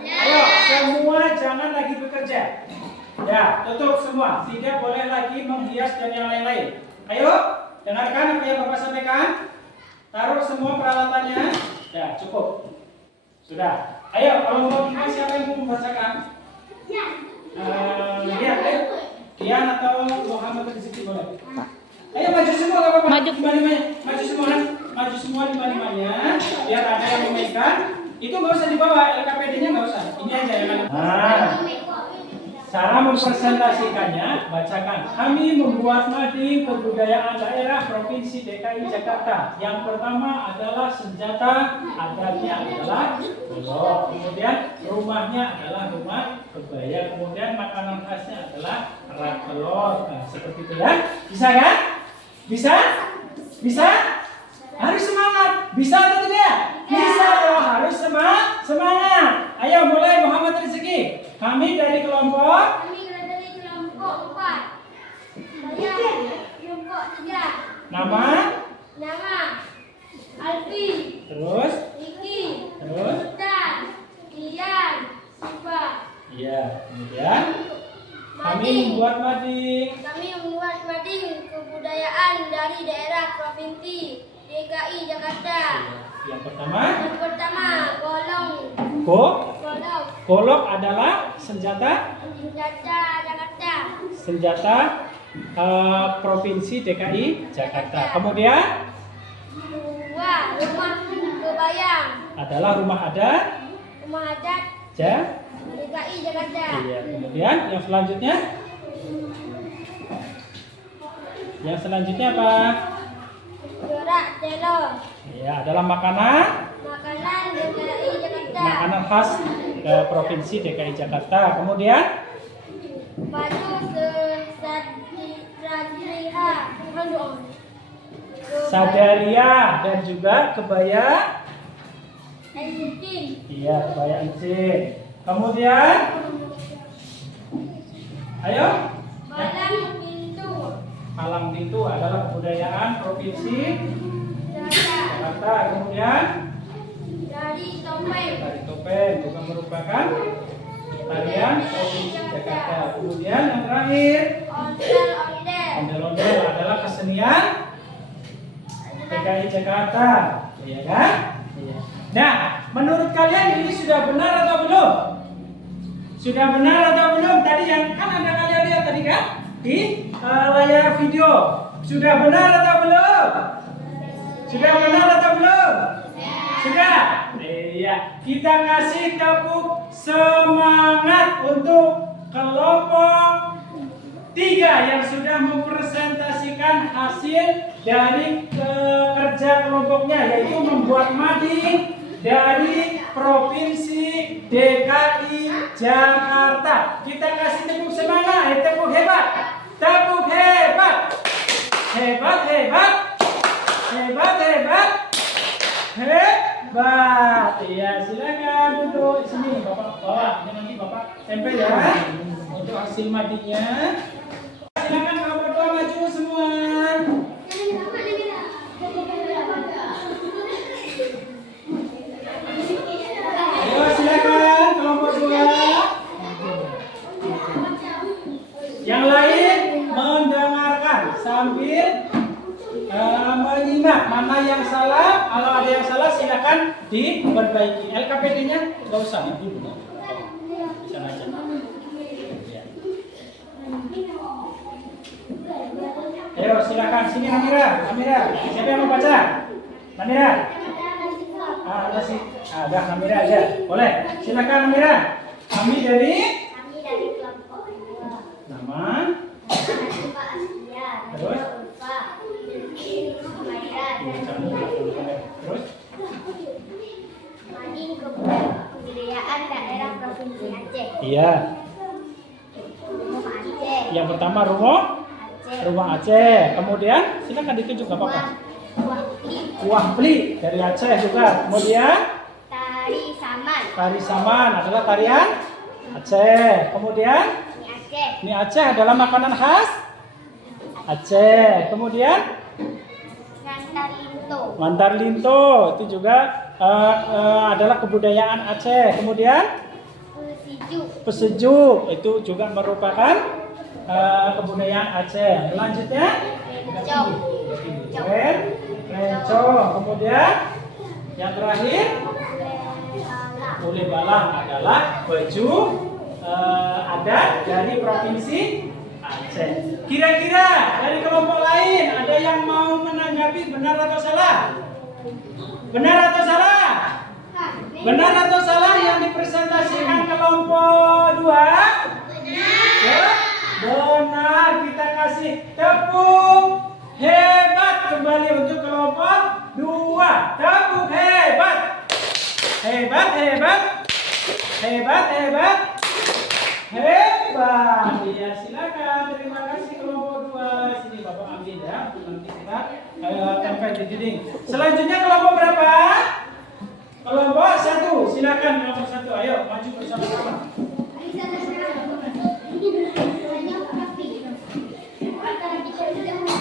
Ayo semua jangan lagi bekerja. Ya, tutup semua. Tidak boleh lagi menghias dan yang lain-lain. Ayo, dengarkan apa yang Bapak sampaikan. Taruh semua peralatannya. Ya, cukup. Sudah. Ayo, kalau mau gimana siapa yang mau membacakan? Lihat, ayo. Dian atau Muhammad di situ boleh. Ayo maju semua, nggak apa-apa. Maju. Maju semua di mana-mana. Biar ada yang memegang. Itu nggak usah dibawa, LKPD-nya nggak usah. Ini aja yang ada. Cara mempresentasikannya, bacakan. Kami membuat mading kebudayaan daerah Provinsi DKI Jakarta. Yang pertama adalah senjata, adatnya adalah belok. Kemudian rumahnya adalah rumah kebaya. Kemudian makanan khasnya adalah kerak telur. Nah, seperti itu ya. Bisa kan? Bisa? Harus semangat. Bisa atau tidak? Bisa dong. Harus semangat. Ayo mulai Muhammad Rizki. Kami dari kelompok 4. Saya kelompok 3. Nama Alfi, terus Niki, terus Sultan, Ian, Siva. iya kemudian kami membuat mading. Kami membuat mading kebudayaan dari daerah Provinsi DKI Jakarta. Yang pertama, golong. golok. Golok adalah senjata Jakarta. Provinsi DKI Jakarta. Kemudian 2. Rumah kebayang. adalah rumah adat DKI Jakarta. Iya. Kemudian yang selanjutnya apa? Gerak telur. Ya, adalah makanan DKI Jakarta. makanan khas Provinsi DKI Jakarta. Kemudian Baju Satria. sadaria dan juga kebaya. Iya, kebaya encim. Kemudian ayo, palang pintu adalah kebudayaan Provinsi Jakarta. Kemudian Dari topeng. tari topeng juga merupakan tarian Provinsi Jakarta. Kemudian yang terakhir, Ondel-ondel. ondel-ondel adalah kesenian DKI Jakarta, iya kan? Iya. Nah, menurut kalian ini sudah benar atau belum? Sudah benar atau belum? Tadi yang kan ada kalian lihat tadi kan di layar video. Sudah benar atau belum? Sudah benar atau belum? Sudah? Iya. Kita kasih tepuk semangat untuk kelompok 3 yang sudah mempresentasikan hasil dari kerja kelompoknya, yaitu membuat mading dari Provinsi DKI Jakarta. Kita kasih tepuk semangat, tepuk hebat, tepuk hebat, hebat, hebat, hebat, hebat, hebat. Iya, silakan duduk sini, Bapak bawa. Ini nanti Bapak tempel ya untuk hasil madingnya. Silakan kelompok 2 maju semua. Ayo silakan kelompok 2. Yang lain mendengarkan sambil menyimak mana yang salah. Kalau ada yang salah silakan diperbaiki. LKPD-nya nggak usah dulu. Bisa aja. Ya. Ayo silakan sini Amira. Siapa yang mau baca? Amira. Ada sih. Ada Amira aja. Boleh. Silakan Amira. Kami dari kelompok 2. nama. Terus? Terus? Mading kebudayaan daerah Provinsi Aceh. Iya. Rumah Aceh. Yang pertama rumah Aceh. Kemudian silakan ditunjuk nggak apa-apa. Kuah pli dari Aceh juga. Kemudian tari saman adalah tarian Aceh. Kemudian mie Aceh adalah makanan khas Aceh. Kemudian Mantar Linto itu juga adalah kebudayaan Aceh. Kemudian Pesejuk itu juga merupakan kebudayaan Aceh. Selanjutnya Rencong. Kemudian yang terakhir Ule Balang adalah baju adat dari Provinsi Aceh. Kira-kira dari kelompok lain ada yang mau menanggapi benar atau salah? Benar atau salah? Benar atau salah yang dipresentasikan kelompok 2? Benar. Benar. Kita kasih tepuk hebat kembali untuk kelompok 2. Tepuk hebat. Hebat, hebat. Hebat, hebat. Hebat. Ya, silakan. Terima kasih kelompok 2. Sini Bapak ambil ya. Nanti kita tempel di dinding. Selanjutnya kelompok berapa? Kelompok 1. Silakan kelompok 1. Ayo maju bersama-sama.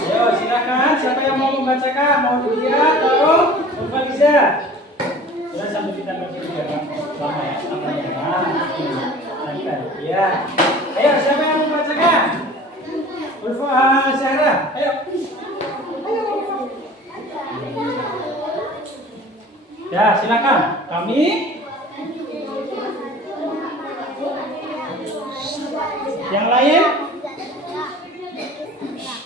Ayo silakan. Siapa yang mau membacakan? Mau dilihat atau Ulfaliza? Ya, sambil kita baca juga Pak. Sama ya. Ya. Ayo siapa yang membacakan? Ulfa Syahra. Ayo. Ya, silakan. Kami yang lain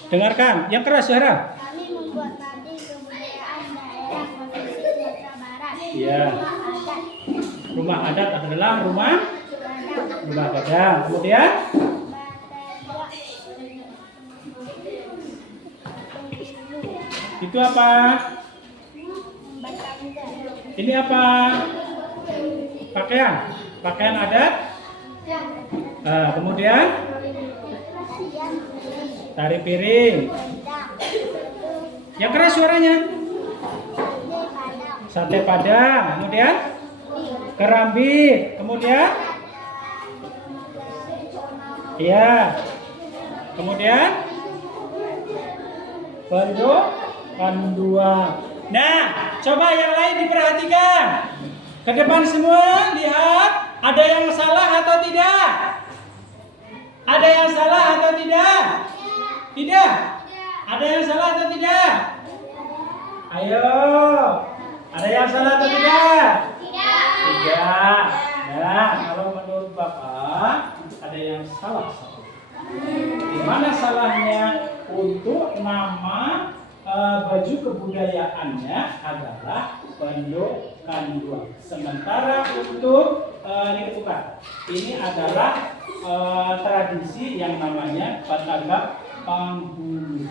dengarkan. Yang keras suara. Kami membuat tadi kebudayaan daerah provinsi Sumatera Barat. Iya. Rumah adat adalah rumah gadang. Kemudian itu apa? Ini apa? Pakaian adat. Kemudian tari piring. Yang keras suaranya. Sate padang. Kemudian kerambi. Kemudian iya. Kemudian panduan. Nah, coba yang lain diperhatikan. Ke depan semua, lihat. Ada yang salah atau tidak? Ada yang salah atau tidak? Tidak. Ada yang salah atau tidak? Ayo. Ada yang salah atau tidak? Tidak. Nah, kalau menurut Bapak ada yang salah. Di mana salahnya? Untuk nama baju kebudayaannya adalah Pendokanduang. Sementara untuk ini bukan. Ini adalah tradisi yang namanya Batanggap Panghulu.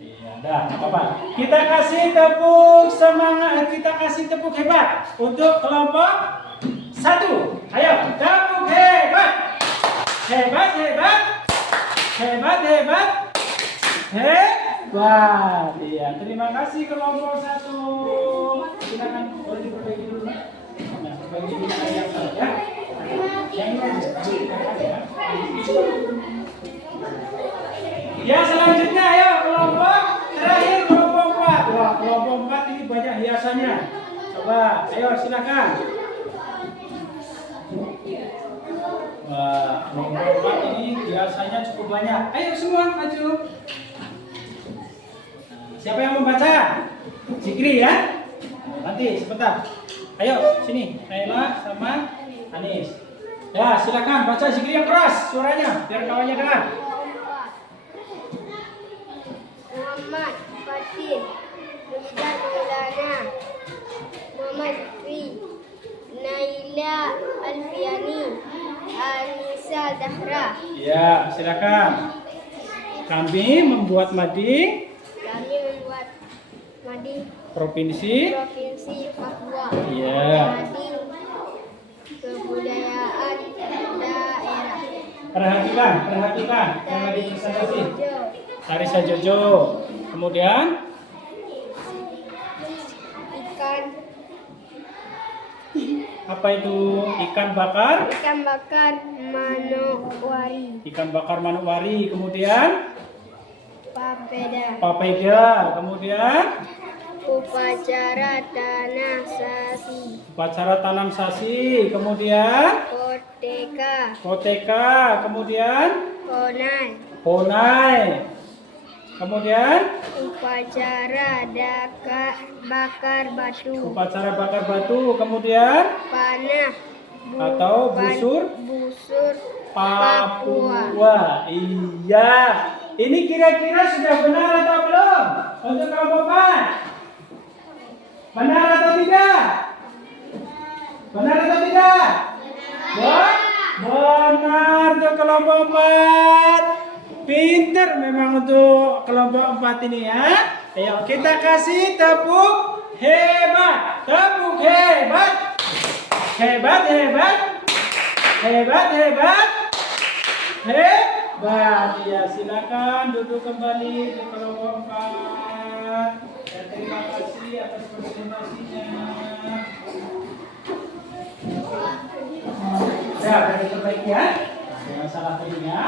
Iya, dah, apa-apa. Kita kasih tepuk semangat, kita kasih tepuk hebat untuk kelompok 1. Ayo, tepuk hebat. Hebat, hebat. Hebat, hebat. Hebat. Iya, terima kasih kelompok 1. Silakan boleh diperbaiki dulu. Nah, perbaiki dulu yang salah ya. Yang ini ya. Ya, selanjutnya ayo kelompok terakhir kelompok 4. Wah, kelompok 4 ini banyak hiasannya. Coba, ayo silakan. Wah, kelompok 4 ini hiasannya cukup banyak. Ayo semua maju. Siapa yang membaca? Zikri ya? Nanti sebentar. Ayo sini, Naila sama Anis. Ya, silakan baca zikri yang keras suaranya biar kawannya dengar. Muhammad Fatin, Rizal Maulana, Muhammad Zikri, Naila Alfiani, Anissa Zahra. Ya, silakan. Kami membuat mading Provinsi Papua. Iya. Mading kebudayaan daerah. Perhatikan yang lagi presentasi. Tari Sajojo. Kemudian Ikan apa itu? Ikan bakar Manokwari. Ikan bakar Manokwari. Kemudian papeda. Kemudian Upacara tanam sasi. Kemudian koteka. Kemudian honai. Kemudian upacara bakar batu. Kemudian Panah atau busur Papua. Iya. Ini kira-kira sudah benar atau belum? Untuk kelompok 4. Benar atau tidak? Benar atau tidak? Benar untuk kelompok 4. Pinter memang untuk kelompok 4 ini ya. Ayo kita kasih tepuk hebat. Tepuk hebat. Hebat. Ya, silakan duduk kembali di kelompok 4. Dan terima kasih atas presentasinya. Ya, dari terbaik ya. Jangan salah telinga.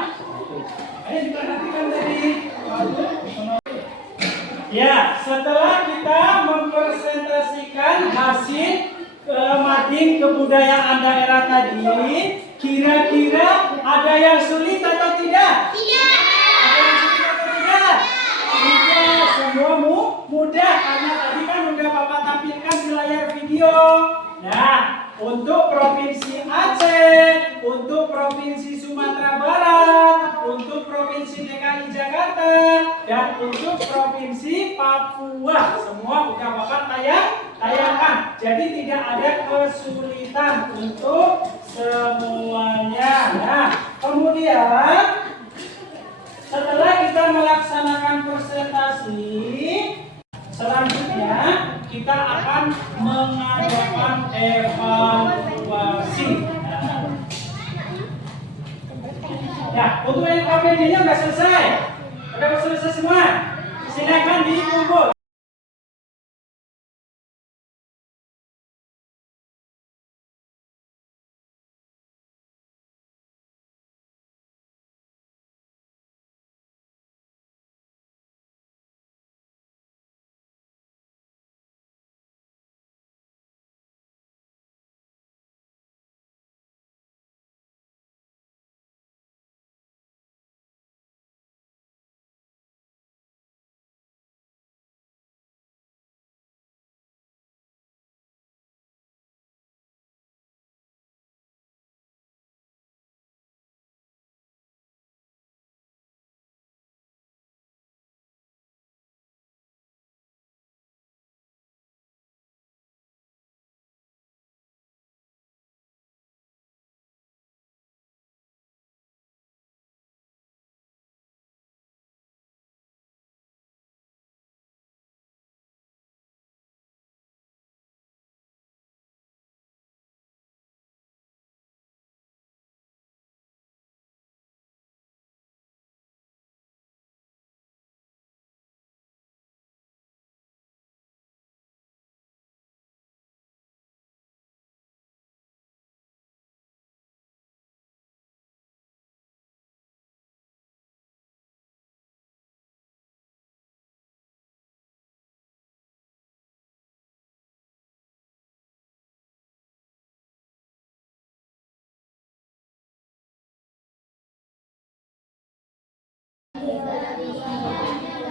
Ayo diperhatikan tadi. Ya, setelah kita mempresentasikan hasil mading kebudayaan daerah tadi, kira-kira ada yang sulit atau tidak? Tidak. Ada yang sulit atau tidak? Tidak, semua mudah karena tadi kan udah Bapak tampilkan. hijau. Nah, untuk Provinsi Aceh, untuk Provinsi Sumatera Barat, untuk Provinsi DKI Jakarta, dan untuk Provinsi Papua. Semua udah Bapak tayangkan. Jadi tidak ada kesulitan untuk semuanya. Nah, kemudian setelah kita melaksanakan presentasi, selanjutnya kita akan mengadakan evaluasi. Nah, untuk LKPD-nya sudah selesai. Sudah selesai semua. Silakan dikumpul.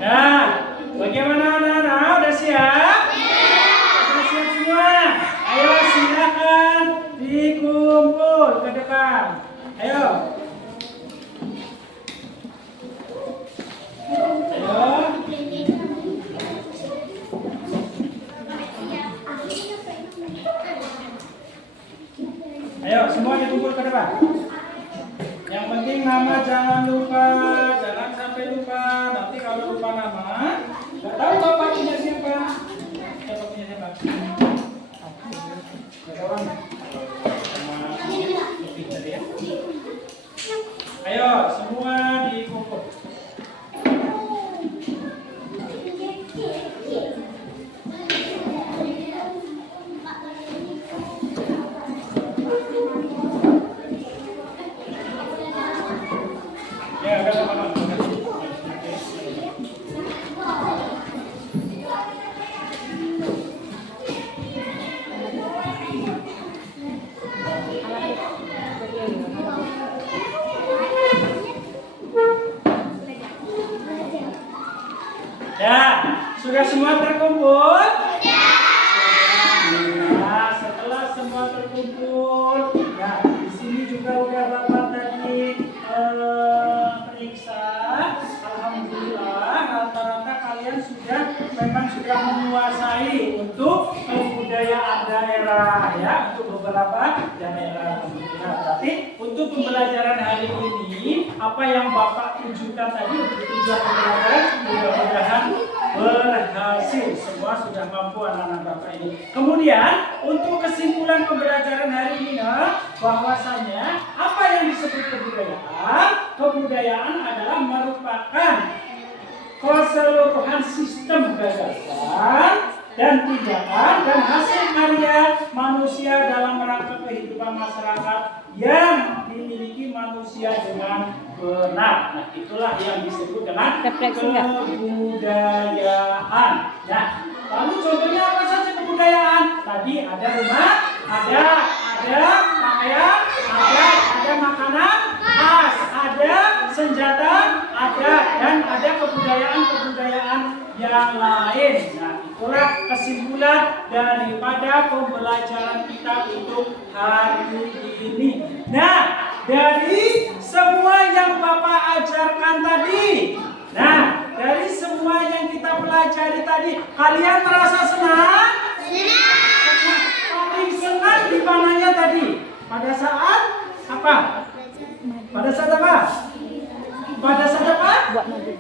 Nah, bagaimana anak-anak? Udah siap? Sudah siap semua? Ayo silakan dikumpul ke depan. Ayo. Ayo semua dikumpul ke depan. Yang penting nama jangan lupa, jangan sampai lupa. Nanti kalau lupa nama, nggak tahu bapak punya siapa. Siapa punya siapa? Nggak tahu kan? Sama lebih tadi ya. Ayo semua dikumpul. Ya, udah sama-sama. Ya, sudah semua terkumpul? Nah, setelah semua terkumpul, ya di sini juga udah Bapak tadi periksa. Alhamdulillah, rata-rata kalian memang sudah menguasai untuk kebudayaan daerah ya, untuk beberapa daerah. Nah, berarti untuk pembelajaran hari ini apa yang Bapak tunjukkan tadi untuk tujuan pembelajaran mudah-mudahan berhasil. Semua sudah mampu anak-anak Bapak ini. Kemudian untuk kesimpulan pembelajaran hari ini bahwasanya apa yang disebut kebudayaan? Kebudayaan adalah merupakan keseluruhan sistem gagasan dan tindakan dan hasil karya manusia dalam rangka kehidupan masyarakat yang dimiliki manusia dengan benar. Nah, itulah yang disebut dengan kebudayaan. Nah, lalu contohnya apa saja kebudayaan? Tadi ada rumah, ada pakaian, ada makanan khas, ada senjata, dan ada kebudayaan yang lain. Nah, itulah kesimpulan daripada pembelajaran pembelajaran kita untuk hari ini. Nah, dari semua yang Bapak ajarkan tadi, dari semua yang kita pelajari tadi, kalian merasa senang? Senang. Paling senang di mananya tadi? Pada saat apa? Pada saat apa? Pada saat apa? Buat mading.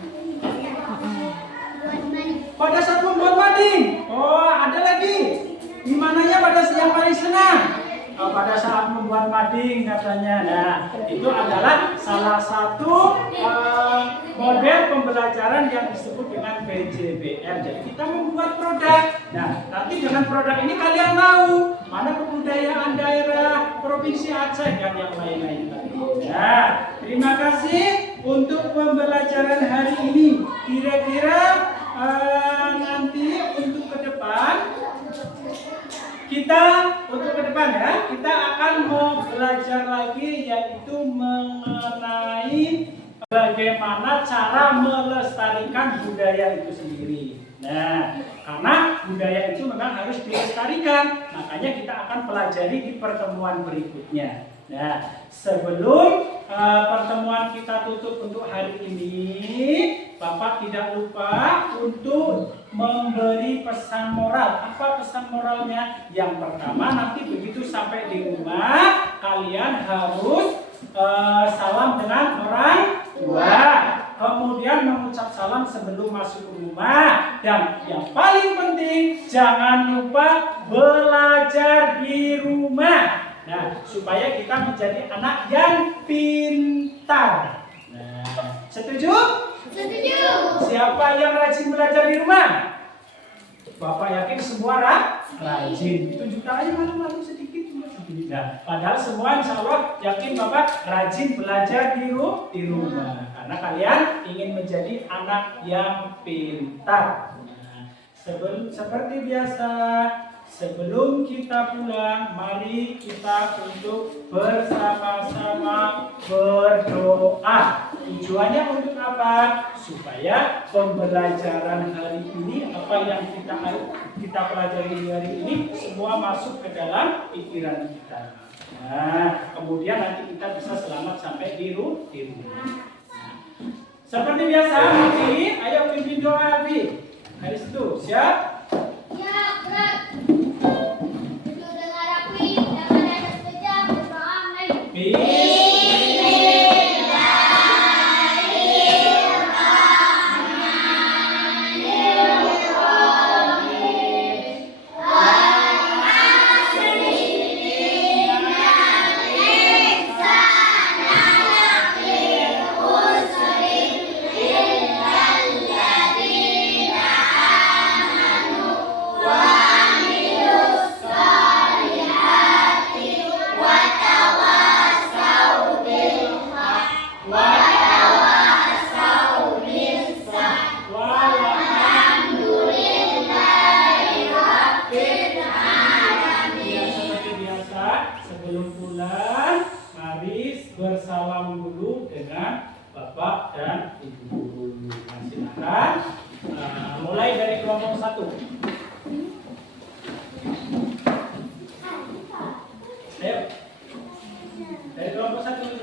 Pada saat membuat mading. Oh, ada lagi. Di mananya pada yang paling senang? Oh, pada saat membuat mading katanya. Nah, itu adalah salah satu model pembelajaran yang disebut dengan PJBM. Jadi kita membuat produk. Nah, nanti dengan produk ini kalian tahu mana kebudayaan daerah Provinsi Aceh dan yang lain-lain tadi. Nah, terima kasih untuk pembelajaran hari ini. Kira-kira nanti untuk ke depan kita kita akan mau belajar lagi, yaitu mengenai bagaimana cara melestarikan budaya itu sendiri. Nah, karena budaya itu memang harus dilestarikan, makanya kita akan pelajari di pertemuan berikutnya. Nah, sebelum pertemuan kita tutup untuk hari ini, Bapak tidak lupa untuk memberi pesan moral. Apa pesan moralnya? Yang pertama, nanti begitu sampai di rumah, kalian harus salam dengan orang tua. Kemudian mengucap salam sebelum masuk ke rumah. Dan yang paling penting, jangan lupa belajar di rumah. Nah, supaya kita menjadi anak yang pintar. Nah, setuju? Setuju. Siapa yang rajin belajar di rumah? Bapak yakin semua rajin. Tunjuk tangannya malu-malu sedikit. Nah, padahal semua insya Allah yakin Bapak rajin belajar di rumah. Karena kalian ingin menjadi anak yang pintar. Nah, seperti biasa, sebelum kita pulang, mari kita untuk bersama-sama berdoa. Tujuannya untuk apa? Supaya pembelajaran hari ini, apa yang kita pelajari hari ini, semua masuk ke dalam pikiran kita. Nah, kemudian nanti kita bisa selamat sampai di rumah. Seperti biasa, Alfi, ayo pimpin doa Alfi. Dari situ, siap? Ya, berat. Duduk dengan rapi, jangan di atas meja, berdoa mulai. Sebelum pulang, mari bersalam dulu dengan Bapak dan Ibu guru. Nah, silakan. Mulai dari kelompok 1. Ayo. Dari kelompok 1.